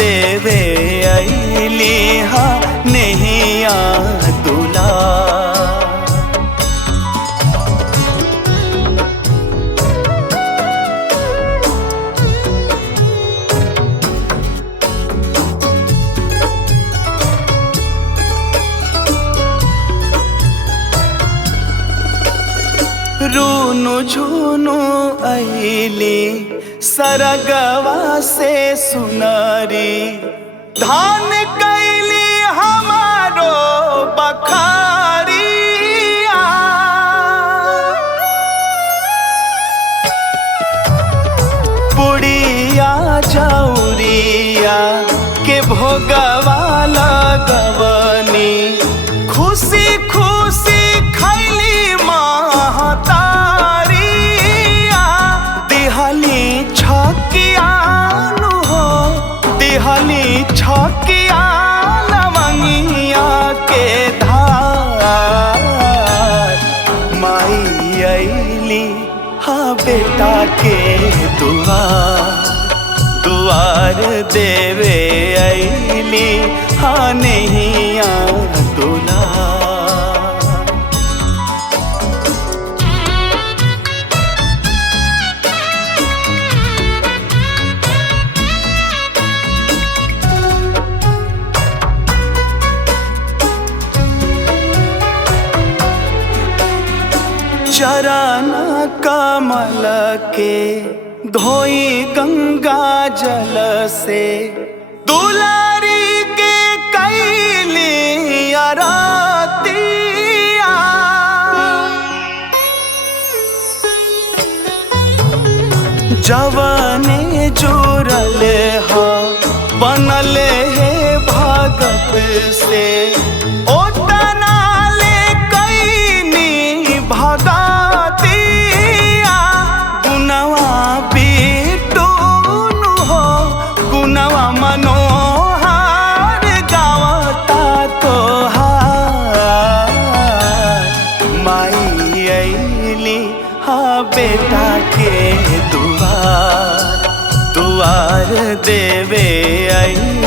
देवे अइली हा नैया दुलार। रूनु झुनु अइली सरगवा से सुनरी, धान कैली हमारो बखारिया। पुड़िया जौरिया के भोगवा लगवनी, खुशी खुशी खैली महतारिया। दिहली छकिया नु हो, दिहली छकिया लवंगिया के धार। माई अइली हा बेटा के दुआर, दुआर देवे अइली हा नैया दुलार। चरण कमल के धोई गंगा जल से, दुलारी के कैली आरतिया। जवने जुड़ल हा बनल है भगत से, ओतना ले कैनी भगतिया। गुनवा बिटून हो, गुनवा मनोहार गावता तोहार। माई अइली हा बेटा के दुआर, दुआर देवे अइली